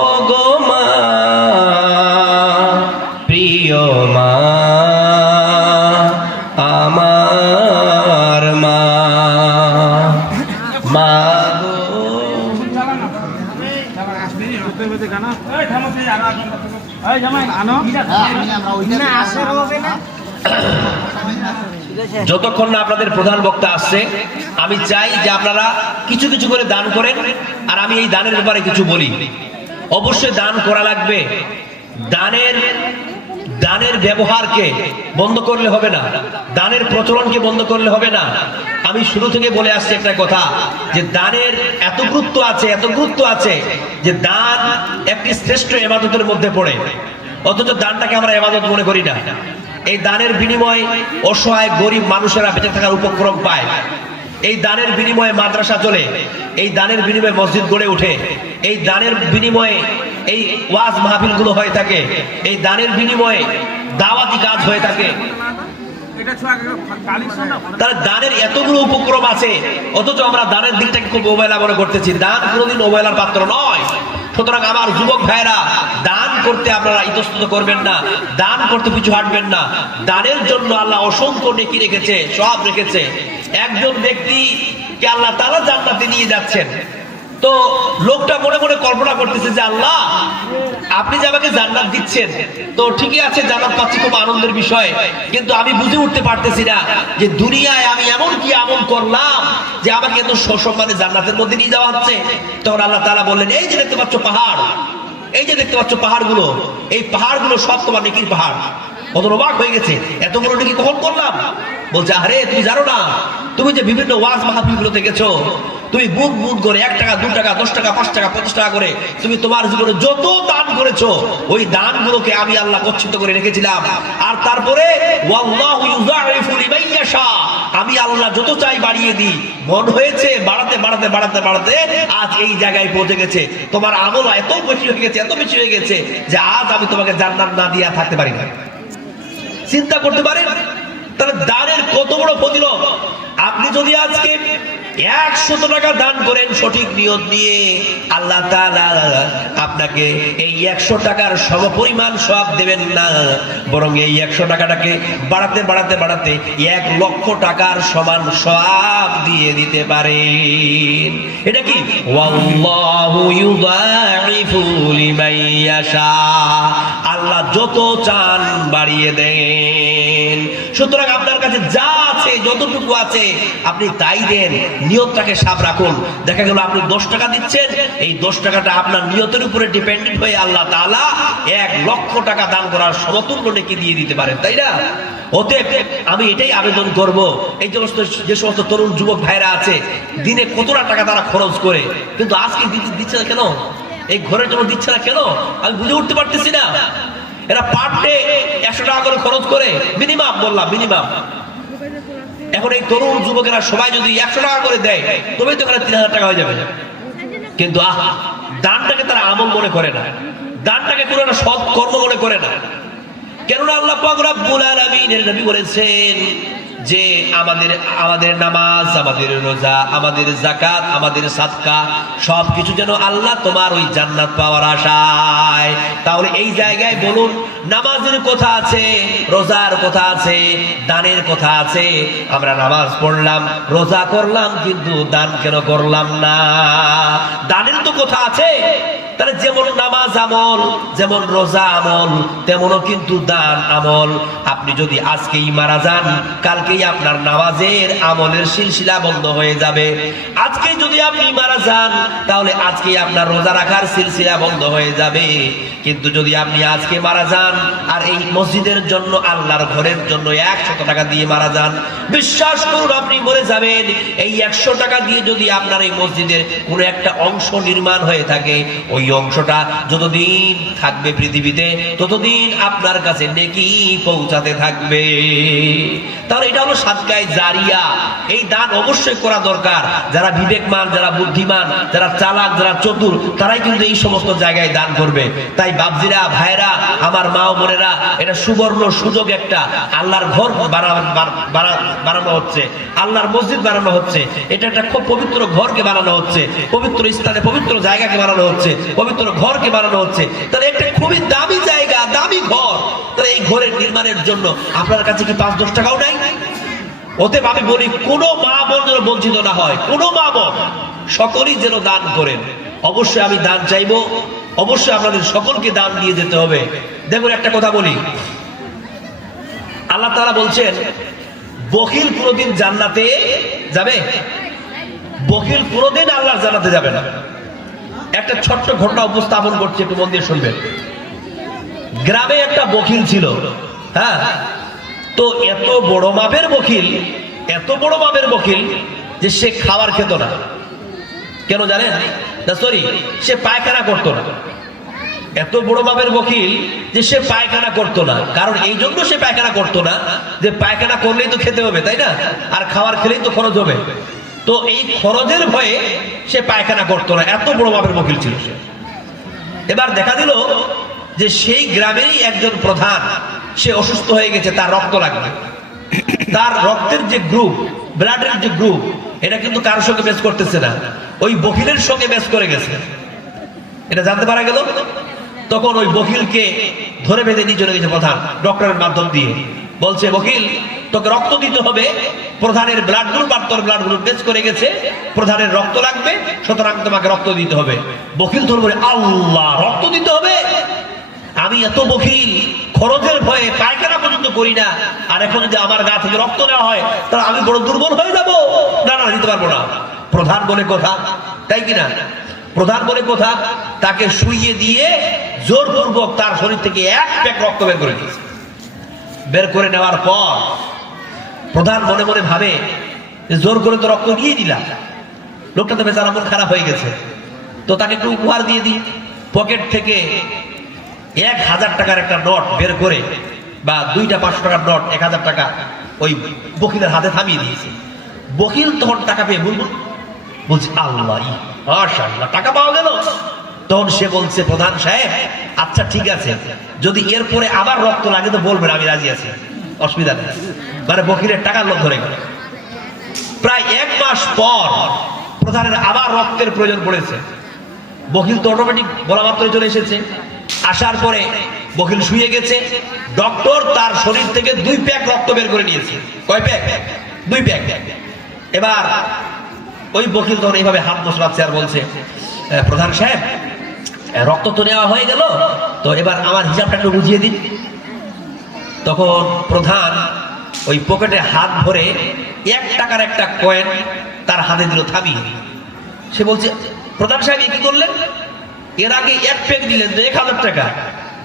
ও গো মা, প্রিয় মা, আমার মা, মা গো। যতক্ষণ না আপনাদের প্রধান বক্তা আসছে, আমি চাই যে আপনারা কিছু কিছু করে দান করেন, আর আমি এই দানের ব্যাপারে কিছু বলি। অবশ্যই দান করা লাগবে। দানের ব্যবহারকে বন্ধ করলে হবে না, দানের প্রচলনকে বন্ধ করলে হবে না। আমি শুরু থেকে বলে আসছি একটা কথা, যে দানের এত গুরুত্ব আছে, এত গুরুত্ব আছে যে দান একটি শ্রেষ্ঠ ইবাদতের মধ্যে পড়ে, অথচ দানটাকে আমরা ইবাদত মনে করি না। এই দানের বিনিময়ে অসহায় গরিব মানুষেরা বেঁচে থাকার উপক্রম পায়, এই দানের বিনিময়ে মাদ্রাসা চলে, এই দানের বিনিময়ে মসজিদ গড়ে ওঠে, এই দানের বিনিময়ে এই ওয়াজ মাহফিলগুলো হয়ে থাকে, এই দানের বিনিময়ে দাওয়াতি কাজ হয়ে থাকে। তার দানের এতগুলো উপক্রম আছে, অথচ আমরা দানের দিকটাকে খুব অবহেলা মনে করতেছি। দান কোনোদিন অবহেলার পাত্র নয়। সুতরাং আমার যুবক ভাইরা, দান করতে আপনারা ইতস্তত করবেন না, দান করতে পিছু হাঁটবেন না। দানের জন্য আল্লাহ অসংখ্য নেকি রেখেছে, সব রেখেছে। একজন ব্যক্তিকে আল্লাহ তাআলা জান্নাতে নিয়ে যাচ্ছেন, তো লোকটা মনে মনে কল্পনা করতেছে যে আল্লাহ আপনি যে আমাকে জান্নাত দিচ্ছেন, তো ঠিকই আছে, জান্নাত পাচ্ছি, খুব আনন্দের বিষয়, কিন্তু আমি বুঝে উঠতে পারতেছি না যে দুনিয়ায় আমি এমন কি আমল করলাম যে আমাকে এত সসম্মানে জান্নাতের মধ্যে নিয়ে যাওয়া হচ্ছে। তখন আল্লাহ তাআলা বললেন, এই যে দেখতে পাচ্ছ পাহাড়, এই যে দেখতে পাচ্ছ পাহাড়গুলো, এই পাহাড়গুলো সব তোমার নেকির পাহাড়। কত অবাক হয়ে গেছে, এতগুলো নেকি কখন করলাম? বলছে আরে তুমি জানো না, তুমি যে বিভিন্ন ওয়াজ মাহফিলগুলোতে গেছো, তুমি বুট বুট করে 1 টাকা 2 টাকা 10 টাকা 5 টাকা 50 টাকা করে তুমি তোমার জীবনে যত দান করেছো, ওই দানগুলোকে আমি আল্লাহ গচ্ছিত করে রেখেছিলাম। আর তারপরে ওয়াল্লাহু ইউযাইফু লিমান ইয়াশা, আমি আল্লাহ যত চাই বাড়িয়ে দিই। মন হয়েছে বাড়াতে বাড়াতে বাড়াতে বাড়াতে আজ এই জায়গায় পৌঁছে গেছে। তোমার আমল এত বেশি হয়ে গেছে, এত বেশি হয়ে গেছে যে আজ আমি তোমাকে জান্নাত না দিয়ে থাকতে পারি না। চিন্তা করতে পারেন তাহলে দানের কত বড় ফজিলত। আপনি যদি আজকে 100 টাকা দান করেন সঠিক নিয়ত নিয়ে, আল্লাহ তাআলা আপনাকে এই 100 টাকার সমপরিমাণ সওয়াব দেবেন না, বরং এই 100 টাকাটাকে বাড়াতে বাড়াতে বাড়াতে 1 লক্ষ টাকার সমান সওয়াব দিয়ে দিতে পারেন। এটা কি ওয়াল্লাহু ইউযাইফু লিমান ইয়াশা, আল্লাহ যত চান বাড়িয়ে দেন। সুতরাং আপনার কাছে যা আছে, যতটুকু আছে আপনি তাই দেন, নিয়তটাকে সাফ রাখুন। দেখা গেল আপনি 10 টাকা দিচ্ছেন, এই 10 টাকাটা আপনার নিয়তের উপরে ডিপেন্ডেন্ট হয়ে আল্লাহ তাআলা 1 লক্ষ টাকা দান করার সমতুল্য নেকি দিয়ে দিতে পারেন, তাই না? অতএব আমি এটাই আবেদন করব, এই যে সমস্ত তরুণ যুবক ভাইরা আছে, দিনে কতটা টাকা তারা খরচ করে, কিন্তু আজকে দিচ্ছে না কেন? এই ঘরের জন্য দিচ্ছে না কেন? আমি বুঝে উঠতে পারতেছি না। এরা পার ডে 100 টাকা করে খরচ করে, মিনিমাম বললাম মিনিমাম। এখন এই তরুণ যুবকেরা সবাই যদি 100 টাকা করে দেয়, তবেই তো এখানে 3000 টাকা হয়ে যাবে। কিন্তু দানটাকে তারা আমল মনে করে না, দানটাকে কোনো একটা সৎ কর্ম মনে করে না। কেননা আল্লাহ পাক রব্বুল আলামিনের নবী বলেছেন যে আমাদের নামাজ, আমাদের রোজা, আমাদের যাকাত, আমাদের সাদকা সবকিছু যেন আল্লাহ তোমার ওই জান্নাত পাওয়ার আশায়। তাহলে এই জায়গায় বলুন, নামাজের কথা আছে, রোজার কথা আছে, দানের কথা আছে। আমরা নামাজ পড়লাম, রোজা করলাম, কিন্তু দান কেন করলাম না? দানের তো কথা আছে। তাহলে যেমন নামাজ আমল, যেমন রোজা আমল, তেমনও কিন্তু দান আমল। আপনি যদি আজকেই মারা যান, কালকেই আপনার নামাজের আমলের সিলসিলা বন্ধ হয়ে যাবে। আজকে যদি আপনি মারা যান, তাহলে আজকেই আপনার রোজা রাখার সিলসিলা বন্ধ হয়ে যাবে। কিন্তু যদি আপনি আজকে মারা যান আর এই মসজিদের জন্য, আল্লাহর ঘরের জন্য 100 টাকা দিয়ে মারা যান, বিশ্বাস করুন আপনি মরে যাবেন। এই 100 টাকা দিয়ে যদি আপনার এই মসজিদের কোনো একটা অংশ নির্মাণ হয়ে থাকে, ওই অংশটা যতদিন থাকবে পৃথিবীতে, ততদিন আপনার কাছে নেকি পৌঁছাতে থাকবে। তাহলে এটা হলো সাদকায়ে জারিয়া। এই দান অবশ্যই করা দরকার। যারা বিবেকমান, যারা বুদ্ধিমান, যারা চালাক, যারা চতুর, তারাই কিন্তু এই সমস্ত জায়গায় দান করবে। তাই বাপজিরা, ভাইরা, আমার মা ও বোনেরা, এটা সুবর্ণ সুযোগ একটা। আল্লাহর ঘর বানানো হচ্ছে, আল্লাহর মসজিদ বানানো হচ্ছে। এটা একটা খুব পবিত্র ঘরকে বানানো হচ্ছে, পবিত্র স্থানে, পবিত্র জায়গাকে বানানো হচ্ছে, পবিত্র ঘরকে বানানো হচ্ছে। তাহলে একটা খুবই দামি জায়গা, দামি ঘর। তাহলে এই ঘরের নির্মাণের জন্য আপনার কাছে কি 5-10 টাকাও নাই? অতএব আমি বলি, কোনো মা বোন যেন বঞ্চিত না হয়, কোনো মা বোন, সকলেই যেন দান করেন। অবশ্যই আমি দান চাইবো, অবশ্যই আপনাদের সকলকে দান দিয়ে যেতে হবে। দেখুন একটা কথা বলি, আল্লাহ তাআলা বলছেন বখিল কোনদিন জান্নাতে যাবে? বখিল কোনদিন আল্লাহর জান্নাতে যাবে না। একটা ছোট্ট ঘটনা উপস্থাপন করছি, একটু মন দিয়ে শুনবেন। গ্রামে একটা বখিল ছিল, হ্যাঁ। তো এত বড় মাপের বখিল, এত বড় মাপের বখিল যে সে খাবার খেত না। কেন জানেন? সরি, সে পায়খানা করতো না। এত বড় মাপের বখিল যে সে পায়খানা করতো না। কারণ এই জন্য সে পায়খানা করতো না যে পায়খানা করলেই তো খেতে হবে, তাই না? আর খাবার খেলেই তো খরচ হবে। তো এই খরচের ভয়ে সে পায়খানা করতো না। এত বড় মাপের বখিল ছিল সে। এবার দেখা দিল যে সেই গ্রামেরই একজন প্রধান, সে অসুস্থ হয়ে গেছে, তার রক্ত লাগবে। তার রক্তের যে গ্রুপ, ব্লাডের যে গ্রুপ, এটা কিন্তু কারোর সঙ্গে ম্যাচ করতেছে না, ওই বখিলের সঙ্গে ম্যাচ করে গেছে। এটা জানতে পারা গেল। তখন ওই বখিলকে ধরে বেঁধে নিয়ে চলে গেছে প্রধান, ডক্টরের মাধ্যম দিয়ে। বলছে, বখিল, তোকে রক্ত দিতে হবে, প্রধানের ব্লাড গ্রুপ আর তোর ব্লাড গ্রুপ ম্যাচ করে গেছে, প্রধানের রক্ত লাগবে, সুতরাং তোমাকে রক্ত দিতে হবে। বখিল ধরে বলে, আল্লাহ, রক্ত দিতে হবে? আমি এত বখিল, খরচের ভয়ে পায়খানা পর্যন্ত করি না, আর এখন যদি আমার গা থেকে রক্ত নেওয়া হয় তাহলে আমি বড় দুর্বল হয়ে যাবো। না না, দিতে পারবো না। প্রধান বলে কথা, তাই কিনা? প্রধান বলে কথা, তাকে শুইয়ে দিয়ে জোরপূর্বক তার শরীর থেকে এক প্যাক রক্ত বের করে দিয়েছে। বের করে নেওয়ার পর প্রধান মনে মনে ভাবে যে জোর করে তো রক্ত নিয়ে দিলাম, লোকটা তো বেচারা মন খারাপ হয়ে গেছে, তো তাকে একটু উপহার দিয়ে দিই। পকেট থেকে 1000 টাকার একটা নোট বের করে, বা 2টা 500 টাকার নোট 1000 টাকা ওই বকিলের হাতে থামিয়ে দিয়েছে। বকিল তখন টাকা পেয়ে বলছে আল্লাহ, মাশাআল্লাহ, টাকা পাওয়া গেল। তখন সে বলছে, প্রধান সাহেব আচ্ছা ঠিক আছে, যদি এরপরে আবার রক্ত লাগে তো বলবেন, আমি রাজি আছি, অসুবিধা নেই। মানে বকিলের টাকার লোক ধরে গেল। প্রায় 1 মাস পর প্রধানের আবার রক্তের প্রয়োজন পড়েছে। বকিল তো অটোমেটিক বলা মাত্রই চলে এসেছে। আসার পরে বকিল শুয়ে গেছে, ডক্টর তার শরীর থেকে 2 প্যাক রক্ত বের করে নিয়েছে। কয় প্যাক? 2 প্যাক। এবার ওই বকিল তখন এইভাবে হাত বসলাচ্ছে আর বলছে, প্রধান সাহেব রক্ত তো নেওয়া হয়ে গেল, তো এবার আমার হিসাবটা একটু বুঝিয়ে দিন। তখন প্রধান ওই পকেটে হাত ভরে 1 টাকার একটা কয়েন তার হাতে দিল থামিয়ে। সে বলছে, প্রধান সাহেব কি করলেন? এর আগে 1 প্যাক দিলেন তো 1000 টাকা,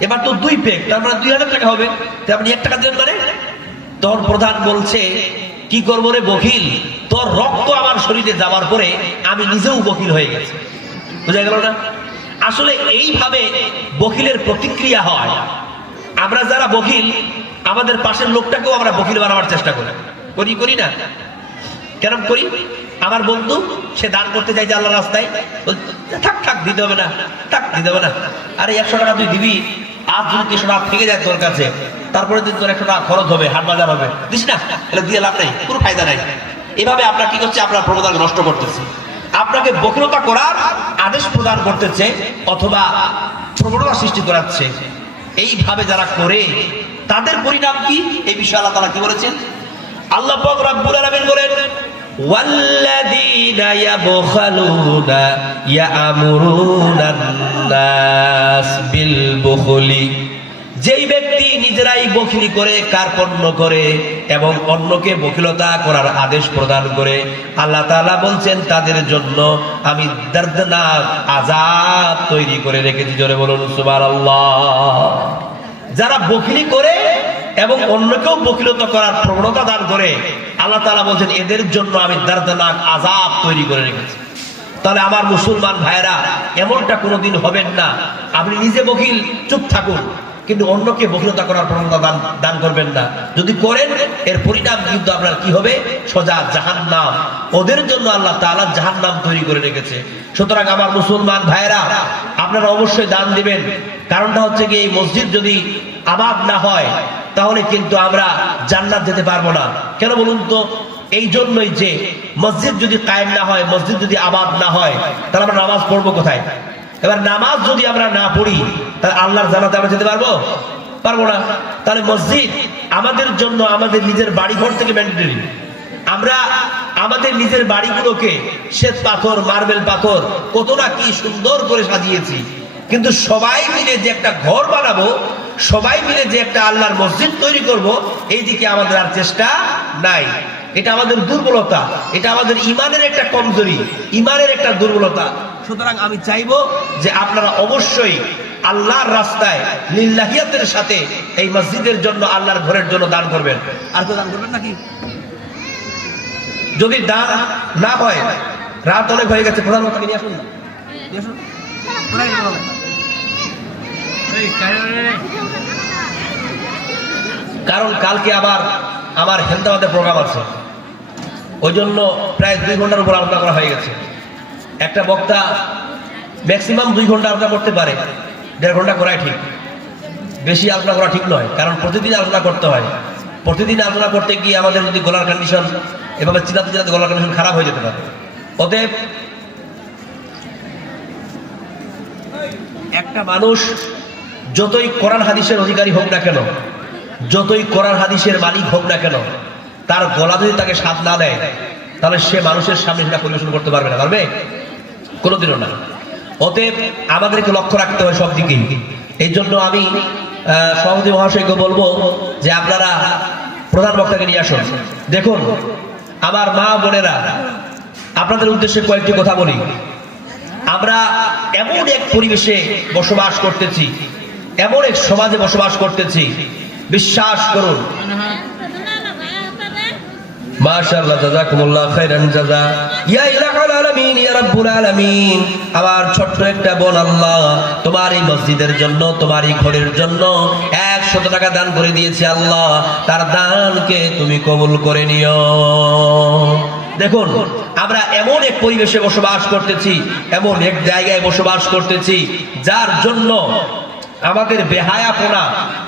এবার তো 2 প্যাক, তার মানে 2000 টাকা হবে, তো আপনি 1 টাকা দিলেন মানে? তখন প্রধান বলছে, কি করবো রে বকিল, তোর রক্ত আমার শরীরে যাওয়ার পরে আমি নিজেও বকিল হয়ে গেছি। বুঝা গেল না? আসলে এইভাবে বকিলের প্রতিক্রিয়া হয়। আমরা যারা বকিল, আমাদের পাশের লোকটাকেও আমরা বকিল বানাবার চেষ্টা করি না? কেন করি? আমার বন্ধু সে দান করতে চাইছে আল্লাহর রাস্তায়, থাক দিতে হবে না, দিতে হবে না। আরে 100 টাকা তুই দিবি, আজ যদি 300 টাকা থেকে যায় তোর কাছে, তারপরে দিন তোর 100 টাকা খরচ হবে, হাট বাজার হবে, দিস না, এটা দিয়ে লাভ নেই, কোনো ফায়দা নাই। এভাবে আপনার কি করছে? আপনার প্রবণতা নষ্ট করতেছে, আপনাকে বকিলতা করার আদেশ প্রদান করতেছে, অথবা প্রবণতা সৃষ্টি করাচ্ছে। এইভাবে যারা করে তাদের পরিণাম কি? এই বিষয়ে আল্লাহ তাআলা কি বলেছেন? আল্লাহ পাক রব্বুল আলামিন বলেন, ওয়াল্লাযীনা ইয়াবখালুনা ইয়া'মুরুনান নাস বিল বুখলি, যেই ব্যক্তি নিজেরাই বখিলি করে, কার্পণ্য করে এবং অন্যকে বখিলতা করার আদেশ প্রদান করে, আল্লাহ তাআলা বলছেন তাদের জন্য আমি দর্দনাক আযাব তৈরি করে রেখেছি। জোরে বলুন সুবহানাল্লাহ। যারা বখিলি করে এবং অন্যকেও বখিলতা করার প্রবণতা দান করে, আল্লাহ তাআলা বলছেন এদের জন্য আমি দর্দনাক আযাব তৈরি করে রেখেছি। তাহলে আমার মুসলমান ভাইরা, এমনটা কোনোদিন হবেন না আপনি নিজে বখিল, চুপ থাকুন, কিন্তু অন্যকে বখিলতা করার প্রবণতা দান করবেন না। যদি করেন এর পরিণাম কিন্তু আপনার কি হবে? সোজা জাহান্নাম। ওদের জন্য আল্লাহ তাআলা জাহান্নাম তৈরি করে রেখেছে। সুতরাং আমার মুসলমান ভাইরা, আপনারা অবশ্যই দান দিবেন। কারণটা হচ্ছে কি, এই মসজিদ যদি আবাদ না হয় তাহলে কিন্তু আমরা জান্নাত যেতে পারবো না। কেন বলুন তো? এই জন্যই যে মসজিদ যদি কায়েম না হয়, মসজিদ যদি আবাদ না হয়, তাহলে আমরা নামাজ পড়বো কোথায়? এবার নামাজ যদি আমরা না পড়ি, তাহলে আল্লাহর জান্নাতে আমরা যেতে পারবো না। তাহলে মসজিদ আমাদের জন্য আমাদের নিজের বাড়িঘর থেকে ম্যান্ডেটরি। আমরা আমাদের নিজের বাড়িগুলোকে শ্বেত পাথর, মার্বেল পাথর, কত না কি সুন্দর করে সাজিয়েছি, কিন্তু সবাই মিলে যে একটা ঘর বানাবো, সবাই মিলে যে একটা আল্লাহর মসজিদ তৈরি করব, এই দিকে আমাদের আর চেষ্টা নাই। এটা আমাদের দুর্বলতা, এটা আমাদের ইমানের একটা কমজোরি, ইমানের একটা দুর্বলতা। সুতরাং আমি চাইবো যে আপনারা অবশ্যই আল্লাহর রাস্তায় লিল্লাহিয়াতের সাথে এই মসজিদের জন্য, আল্লাহর ঘরের জন্য দান করবেন। আর তো দান করবেন নাকি? যদি দান না হয়, রাত অনেক হয়ে গেছে, প্রধানমন্ত্রীকে নিয়ে আসুন না, কারণ কালকে আবার আমার হেলদাবাদের প্রোগ্রাম আছে, ওই জন্য প্রায় 2 ঘন্টার উপর আলোচনা করা হয়ে গেছে। একটা বক্তা ম্যাক্সিমাম 2 ঘন্টা আলোচনা করতে পারে, 1.5 ঘন্টা করাই ঠিক, বেশি আলোচনা করা ঠিক নয়। কারণ প্রতিদিন আলোচনা করতে হয়, প্রতিদিন আলোচনা করতে গিয়ে আমাদের যদি গলার কন্ডিশন এভাবে চিলাতে গলার কন্ডিশন খারাপ হয়ে যেতে পারে। অতএব একটা মানুষ যতই কোরআন হাদিসের অধিকারী হোক না কেন, যতই কোরআন হাদিসের মালিক হোক না কেন, তার গলা যদি তাকে স্বাদ না দেয়, তাহলে সে মানুষের সামনে সেটা পরিবেশন করতে পারবে না, পারবে? কোনোদিনও না। অতএব আমাদেরকে লক্ষ্য রাখতে হয় সব দিকেই। এই জন্য আমি সভাপতি মহাশয়কে বলবো যে আপনারা প্রধান বক্তাকে নিয়ে আসুন। দেখুন আমার মা বোনেরা, আপনাদের উদ্দেশ্যে কয়েকটি কথা বলি। আমরা এমন এক পরিবেশে বসবাস করতেছি, এমন এক সমাজে বসবাস করতেছি, বিশ্বাস করুন। মাশাআল্লাহ, জাযাকুমুল্লাহ খাইরান জাযা। ইয়া ইলাহাল আলামিন, ইয়া রাব্বুল আলামিন, আমার ছোট্ট একটা বোন আল্লাহ তোমার এই মসজিদের জন্য, তোমার এই ঘরের জন্য 100 টাকা দান করে দিয়েছে। আল্লাহ তার দানকে তুমি কবুল করে নিও। দেখুন, আমরা এমন এক পরিবেশে বসবাস করতেছি, এমন এক জায়গায় বসবাস করতেছি যার জন্য আমাদের বেহায়াপনা,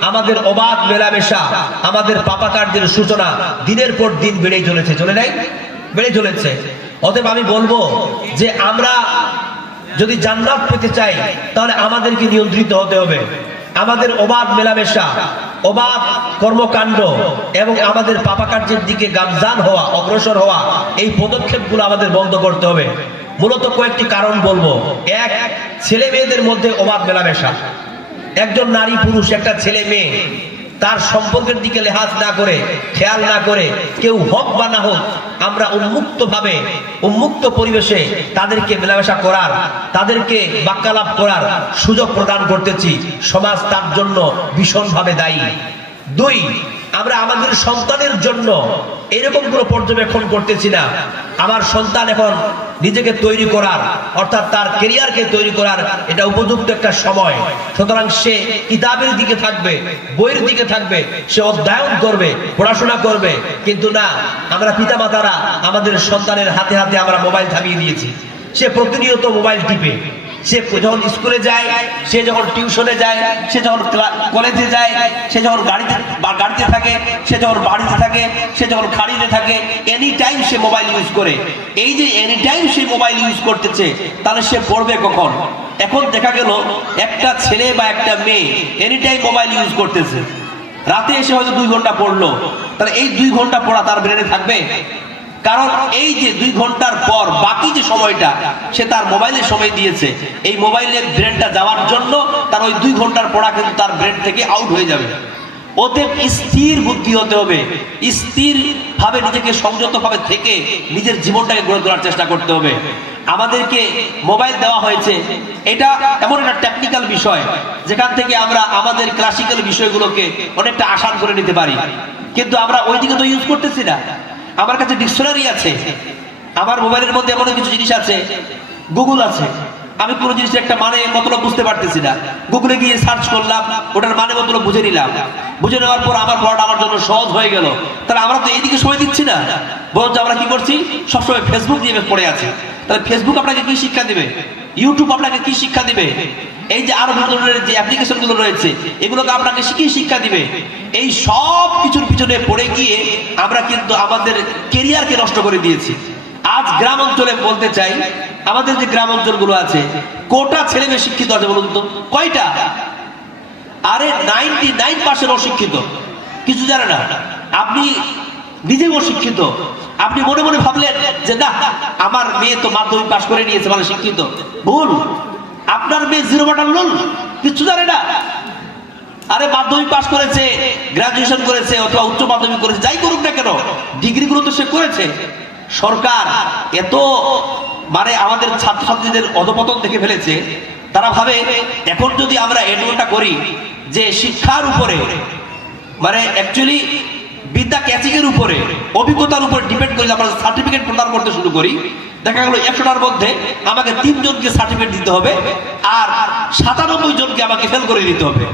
আমাদের অবাধ মেলামেশা, আমাদের পাপাকার্যের সূচনা দিনের পর দিন বেড়েই চলেছে। চলে নাই? বেড়ে চলেছে। অতএব আমি বলবো যে আমরা যদি জান্নাত পেতে চাই তাহলে আমাদেরকে নিয়ন্ত্রিত হতে হবে। আমাদের অবাধ মেলামেশা, অবাধ কর্মকাণ্ড এবং আমাদের পাপাকার্যের দিকে গামজান হওয়া, অগ্রসর হওয়া, এই পদক্ষেপগুলো আমাদের বন্ধ করতে হবে। মূলত কয়েকটি কারণ বলবো। এক, ছেলে মেয়েদের মধ্যে অবাধ মেলামেশা। একজন নারী পুরুষ, একটা ছেলে মেয়ে, তার সম্পর্কের দিকে লেহাজ না করে, খেয়াল না করে, কেউ হোক বা না হোক, আমরা উন্মুক্ত পরিবেশে তাদেরকে মেলামেশা করার, তাদেরকে বাক্যালাপ করার সুযোগ প্রদান করতেছি। সমাজ তার জন্য ভীষণভাবে দায়ী। দুই, আমরা আমাদের সন্তানের জন্য এরকম কোনো পর্যবেক্ষণ করতেছি না। আমার সন্তান এখন নিজেকে তৈরি করার, অর্থাৎ তার ক্যারিয়ারকে তৈরি করার এটা উপযুক্ত একটা সময়, সুতরাং সে কিতাবের দিকে থাকবে, বইয়ের দিকে থাকবে, সে অধ্যয়ন করবে, পড়াশোনা করবে। কিন্তু না, আমরা পিতামাতারা আমাদের সন্তানের হাতে হাতে আমরা মোবাইল থামিয়ে দিয়েছি। সে প্রতিনিয়ত মোবাইল টিপে, সে যখন স্কুলে যায়, সে যখন টিউশনে যায়, সে যখন কলেজে যায়, সে যখন গাড়িতে থাকে, সে যখন বাড়িতে থাকে, সে যখন খাড়িতে থাকে, এনি টাইম সে মোবাইল ইউজ করে। এই যে এনি টাইম সে মোবাইল ইউজ করতেছে, তাহলে সে পড়বে কখন? এখন দেখা গেল একটা ছেলে বা একটা মেয়ে এনি টাইম মোবাইল ইউজ করতেছে, রাতে এসে হয়তো 2 ঘন্টা পড়লো, তাহলে এই 2 ঘন্টা পড়া তার ব্রেনে থাকবে? কারণ এই যে 2 ঘন্টার পর বাকি যে সময়টা সে তার মোবাইলে সময় দিয়েছে, এই মোবাইলের ব্রেনটা যাওয়ার জন্য তার ওই 2 ঘন্টার পড়া কিন্তু তার ব্রেন থেকে আউট হয়ে যাবে। অতএব স্থির বুদ্ধি হতে হবে, স্থির ভাবে নিজেকে সংযত ভাবে থেকে নিজের জীবনটাকে গড়ে তোলার চেষ্টা করতে হবে। আমাদেরকে মোবাইল দেওয়া হয়েছে, এটা এমন একটা টেকনিক্যাল বিষয় যেখান থেকে আমরা আমাদের ক্লাসিক্যাল বিষয়গুলোকে অনেকটা আসান করে নিতে পারি, কিন্তু আমরা ওইদিকে তো ইউজ করতেছি না। আমার কাছে ডিকশনারি আছে, আমার মোবাইলের মধ্যে এমন কিছু জিনিস আছে, গুগল আছে, আমি কোনো জিনিসের একটা মানে মতলব বুঝতে পারতেছি না, গুগলে গিয়ে সার্চ করলাম, ওটার মানে মতলব বুঝে নিলাম, বুঝে নেওয়ার পর আমার পড়াটা আমার জন্য সহজ হয়ে গেল। তাহলে আমরা তো এইদিকে সময় দিচ্ছি না, বরঞ্চ আমরা কি করছি, সবসময় ফেসবুক নিয়ে পড়ে আছি। তাহলে ফেসবুক আপনাকে কি শিক্ষা দিবে? ইউটিউব আপনাকে কি শিক্ষা দিবে? এই যে আরো ধরনের যে অ্যাপ্লিকেশন গুলো রয়েছে, এগুলোকে আপনাকে কি শিক্ষা দিবে? এই সব কিছুর পিছনে পড়ে গিয়ে আমরা কিন্তু আমাদের ক্যারিয়ারকে নষ্ট করে দিয়েছি। আজ গ্রাম অঞ্চলে বলতে চাই, আমাদের যে গ্রাম অঞ্চলগুলো আছে, কোটা ছেলে মেয়ে শিক্ষিত আছে বলুন তো? কয়টা? আরে 99% অশিক্ষিত, কিছু জানে না। আপনি নিজেও অশিক্ষিত, আপনি মনে মনে ভাবলেন যে না, আমার মেয়ে তো মাধ্যমিক পাশ করে নিয়েছে, মানে শিক্ষিত। ভুল, আপনার মেয়ে 0 বাটার লোল, কিছু জানে না। আরে মাধ্যমিক পাশ করেছে, গ্রাজুয়েশন করেছে, অথবা উচ্চ মাধ্যমিক করেছে, যাই করুক না কেন, ডিগ্রিগুলো তো সে করেছে। সরকার এত মানে আমাদের ছাত্রছাত্রীদের অধপতন দেখে ফেলেছে, তারা ভাবে এখন যদি আমরা এডুকেশনটা করি যে শিক্ষার উপরে, মানে অ্যাকচুয়ালি বিদ্যা ক্যাচিংয়ের উপরে, অভিজ্ঞতার উপরে ডিপেন্ড করে আমরা সার্টিফিকেট প্রদান করতে শুরু করি, দেখা গেল 100টার মধ্যে আমাকে 3 জনকে সার্টিফিকেট দিতে হবে আর 97 জনকে আমাকে ফেল করে দিতে হবে।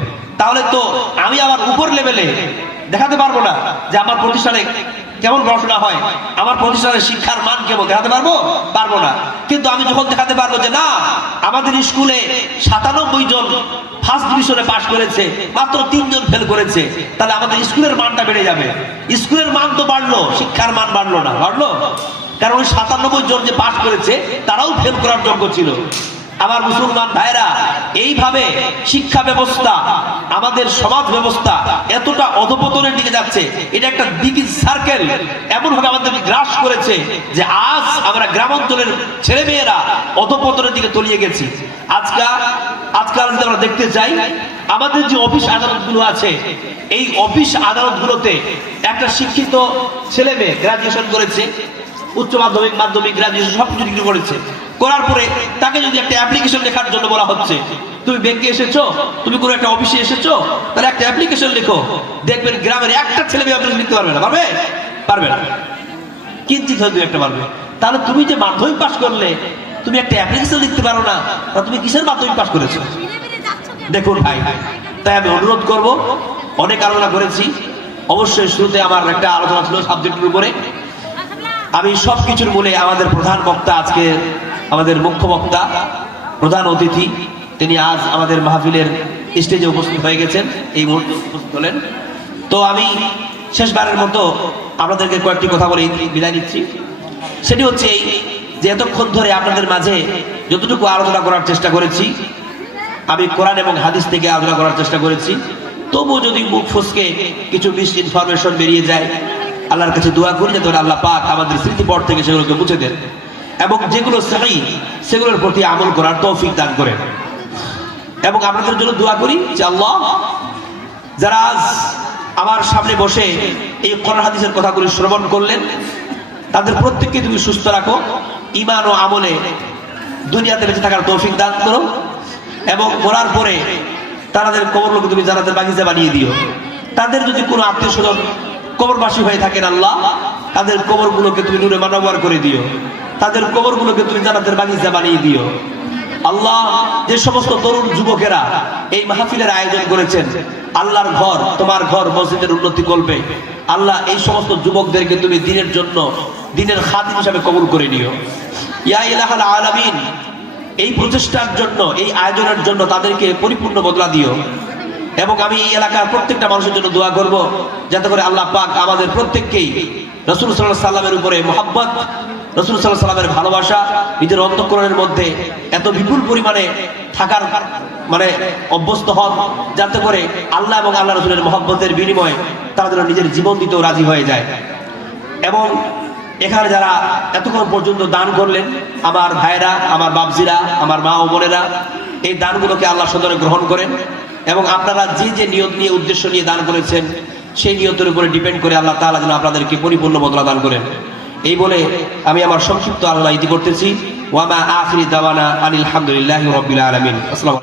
তাহলে তো আমি আমার উপর লেভেলে দেখাতে পারবো না যে আমার প্রতিষ্ঠানে কেমন পড়াশোনা হয়, আমার প্রতিষ্ঠানের শিক্ষার মান কেমন, দেখাতে পারবো না। কিন্তু আমি যখন দেখাতে পারবো যে না, আমাদের স্কুলে 97 জন ফার্স্ট ডিভিশনে পাশ করেছে, মাত্র 3 জন ফেল করেছে, তাহলে আমাদের স্কুলের মানটা বেড়ে যাবে। স্কুলের মান তো বাড়লো, শিক্ষার মান বাড়লো না, বাড়লো? কারণ ওই 97 জন যে পাশ করেছে তারাও ফেল করার যোগ্য ছিল। আমার মুসলমান ভাইরা, এইভাবে শিক্ষা ব্যবস্থা, আমাদের সমাজ ব্যবস্থা এতটা অধপতনের দিকে যাচ্ছে, এটা একটা দিকির সার্কেল এমন ভাবে আমাদেরকে গ্রাস করেছে যে আজ আমরা গ্রামাঞ্চলের ছেলে মেয়েরা অধপতনের দিকে তলিয়ে গেছি। আজকাল যদি আমরা দেখতে চাই, আমাদের যে অফিস আদালতগুলো আছে, এই অফিস আদালতগুলোতে একটা শিক্ষিত ছেলে মেয়ে গ্রাজুয়েশন করেছে, উচ্চ মাধ্যমিক, মাধ্যমিক, গ্রাজুয়েশন সবকিছু ডিগ্রি করেছে, করার পরে তাকে যদি একটা অ্যাপ্লিকেশন লেখার জন্য বলা হচ্ছে, তুমি ব্যাংকে এসেছো, তুমি কোনো একটা অফিসে এসেছো, তাহলে একটা অ্যাপ্লিকেশন লেখো, দেখবেন গ্রামের একটা ছেলে মেয়ে অ্যাপ্লিকেশন লিখতে পারবে না। পারবে? পারবে না, কিঞ্চিত হয়তো একটা পারবে। তাহলে তুমি যে মাধ্যমিক পাস করলে তুমি একটা অ্যাপ্লিকেশন লিখতে পারো না, তা তুমি কিসের মাধ্যমিক পাস করেছো? দেখুন ভাই, তাই আমি অনুরোধ করব, অনেক আলোচনা করেছি, অবশ্যই শুরুতে আমার একটা আলোচনা ছিল সাবজেক্টের উপরে। আমি সবকিছুর মূলে আমাদের প্রধান বক্তা, আজকে আমাদের মুখ্য বক্তা, প্রধান অতিথি, তিনি আজ আমাদের মাহফিলের স্টেজে উপস্থিত হয়ে গেছেন, এই মুহূর্তে উপস্থিত হলেন। তো আমি শেষবারের মতো আপনাদেরকে কয়েকটি কথা বলে বিদায় নিচ্ছি। সেটি হচ্ছে এই যে এতক্ষণ ধরে আপনাদের মাঝে যতটুকু আলোচনা করার চেষ্টা করেছি, আমি কোরআন এবং হাদিস থেকে আলোচনা করার চেষ্টা করেছি। তবুও যদি মুখ ফসকে কিছু মিস ইনফরমেশন বেরিয়ে যায়, আল্লাহর কাছে দোয়া করি যাতে আল্লাহ পাক আমাদের স্মৃতিপট থেকে সেগুলোকে মুছে দেন এবং যেগুলো সহি সেগুলোর প্রতি আমল করার তৌফিক দান করেন। এবং আপনাদের জন্য দোয়া করি যে আল্লাহ, যারা আজ আমার সামনে বসে এই কোরআন হাদিসের কথাগুলি শ্রবণ করলেন, তাদের প্রত্যেককে তুমি সুস্থ রাখো, ঈমান ও আমলে দুনিয়াতে বেঁচে থাকার তৌফিক দান করো এবং মরার পরে তাদের কবরগুলোকে তুমি জান্নাতের বাগিচা বানিয়ে দিও। তাদের যদি কোনো আত্মীয় স্বজন কবরবাসী হয়ে থাকেন, আল্লাহ তাদের কবরগুলোকে তুমি নূরে মানবর করে দিও, তাদের কবরগুলোকে তুমি জান্নাতের বাগিচা বানিয়ে দিও। আল্লাহ, যে সমস্ত তরুণ যুবকেরা এই মাহফিলের আয়োজন করেছেন, আল্লাহর ঘর, তোমার ঘর, মসজিদের উন্নতি করবে, আল্লাহ এই সমস্ত যুবকদেরকে তুমি দিনের জন্য, দিনের খাদিম হিসাবে কবুল করে নিও। ইয়া ইলাহাল আলামিন, এই প্রচেষ্টার জন্য, এই আয়োজনের জন্য তাদেরকে পরিপূর্ণ বদলা দিও। এবং আমি এই এলাকার প্রত্যেকটা মানুষের জন্য দোয়া করব, যাতে করে আল্লাহ পাক আমাদের প্রত্যেককেই রাসূল সাল্লাল্লাহু আলাইহি সাল্লামের উপরে মুহাব্বত, রাসূল সাল্লাল্লাহু আলাইহি সাল্লামের ভালোবাসা নিজের অন্তঃকরণের মধ্যে এত বিপুল পরিমাণে থাকার অভ্যস্ত হন, যাতে করে আল্লাহ এবং আল্লাহ রাসূলের মুহাব্বতের বিনিময়ে তারা যেন নিজের জীবন দিতেও রাজি হয়ে যায়। এবং এখানে যারা এতক্ষণ পর্যন্ত দান করলেন, আমার ভাইরা, আমার বাপজিরা, আমার মা ও বোনেরা, এই দানগুলোকে আল্লাহ সদরে গ্রহণ করেন এবং আপনারা যে যে নিয়ত নিয়ে, উদ্দেশ্য নিয়ে দান করেছেন, সেই নিয়তের উপরে ডিপেন্ড করে আল্লাহ তাআলা যেন আপনাদেরকে পরিপূর্ণ বদলা দান করেন। এই বলে আমি আমার সংক্ষিপ্ত আলোচনা ইতি করতেছি। ওয়া মা আখিরি দাওয়ানা আনিল হামদুলিল্লাহি রাব্বিল আলামিন। আসসালামু আলাইকুম।